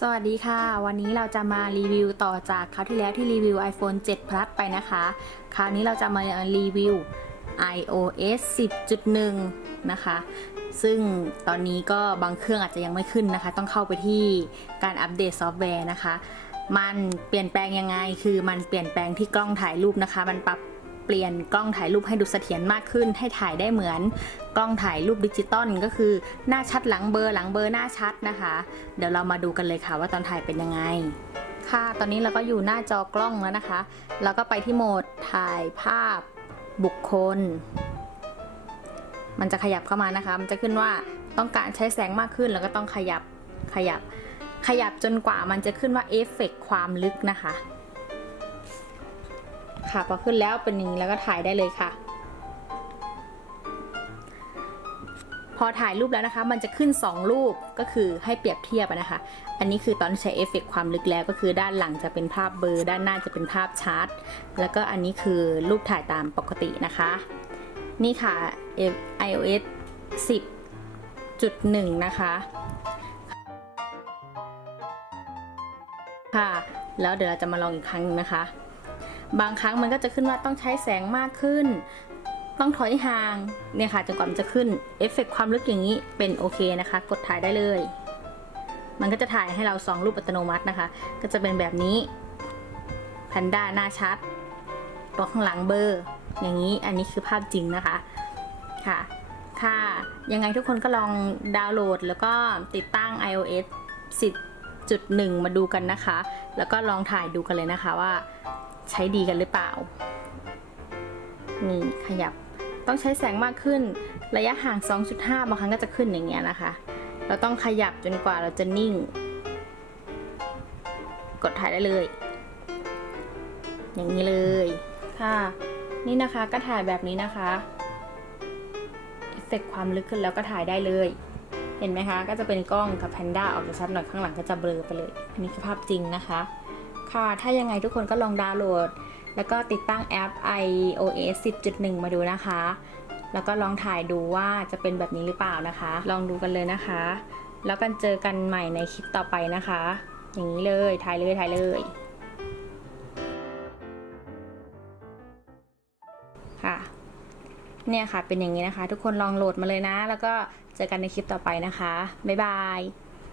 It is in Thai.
สวัสดีค่ะ วันนี้เราจะมารีวิวต่อจากคราวที่แล้วที่รีวิว iPhone 7 Plus ไปนะคะ คราวนี้เราจะมารีวิว iOS 10.1 นะคะ ซึ่งตอนนี้ก็บางเครื่องอาจจะยังไม่ขึ้นนะคะ ต้องเข้าไปที่การอัปเดตซอฟต์แวร์นะคะ มันเปลี่ยนแปลงยังไง คือมันเปลี่ยนแปลงที่กล้องถ่ายรูปนะคะ มันปรับ เปลี่ยนกล้องถ่ายรูปให้ดูเสถียรมากขึ้น ให้ถ่ายได้เหมือนกล้องถ่ายรูปดิจิตอลก็คือหน้าชัดหลังเบอร์หลังเบอร์หน้าชัดนะคะ เดี๋ยวเรามาดูกันเลยค่ะว่าตอนถ่ายเป็นยังไง ค่ะตอนนี้เราก็อยู่หน้าจอกล้องแล้วนะคะ แล้วก็ไปที่โหมดถ่ายภาพบุคคล มันจะขยับเข้ามานะคะ มันจะขึ้นว่าต้องการใช้แสงมากขึ้นแล้วก็ต้องขยับขยับขยับจนกว่ามันจะขึ้นว่าเอฟเฟกความลึกนะคะ ค่ะพอขึ้นแล้วเป็นอย่างนี้แล้วก็ถ่ายได้เลยค่ะ พอถ่ายรูปแล้วนะคะ มันจะขึ้น 2 รูปก็คือให้เปรียบเทียบนะคะ อันนี้คือตอนใช้เอฟเฟกความลึกแล้วก็คือด้านหลังจะเป็นภาพเบลอร์ ด้านหน้าจะเป็นภาพชาร์ตแล้วก็อันนี้คือรูปถ่ายตามปกตินะคะ นี่ค่ะ iOS 10.1 นะคะค่ะ แล้วเดี๋ยวเราจะมาลองอีกครั้งนะคะ บางครั้งมันก็จะขึ้นว่าต้องใช้แสงมากขึ้น ต้องถอยห่างเนี่ยค่ะจนกว่ามันจะขึ้นเอฟเฟกความลึกอย่างนี้เป็นโอเคนะคะ กดถ่ายได้เลย มันก็จะถ่ายให้เราสองรูปอัตโนมัตินะคะ ก็จะเป็นแบบนี้แพนด้าหน้าชัดตัวข้างหลังเบอร์อย่างนี้อันนี้คือภาพจริงนะคะค่ะ ค่ะ ยังไงทุกคนก็ลองดาวน์โหลดแล้วก็ติดตั้ง iOS 10.1มาดูกันนะคะ แล้วก็ลองถ่ายดูกันเลยนะคะว่าใช้ดีกันหรือเปล่า นี่ขยับ ต้องใช้แสงมากขึ้น ระยะห่าง 2.5 บางครั้งก็จะขึ้นอย่างเงี้ยนะคะ เราต้องขยับจนกว่าเราจะนิ่ง กดถ่ายได้เลย อย่างนี้เลยค่ะ นี่นะคะก็ถ่ายแบบนี้นะคะ เอฟเฟกต์ความลึกขึ้นแล้วก็ถ่ายได้เลย เห็นไหมคะ ก็จะเป็นกล้องกับแพนด้าออกจะชัดหน่อยข้างหลังก็จะเบลอไปเลย อันนี้คือภาพจริงนะคะ ค่ะ ถ้ายังไงทุกคนก็ลองดาวน์โหลด แล้วก็ติดตั้งแอป iOS 10.1 มาดูนะคะ แล้วก็ลองถ่ายดูว่าจะเป็นแบบนี้หรือเปล่านะคะ ลองดูกันเลยนะคะ แล้วกันเจอกันใหม่ในคลิปต่อไปนะคะ อย่างนี้เลย ถ่ายเลย ถ่ายเลยค่ะ เนี่ยค่ะเป็นอย่างนี้นะคะ ทุกคนลองโหลดมาเลยนะ แล้วก็เจอกันในคลิปต่อไปนะคะบ๊ายบาย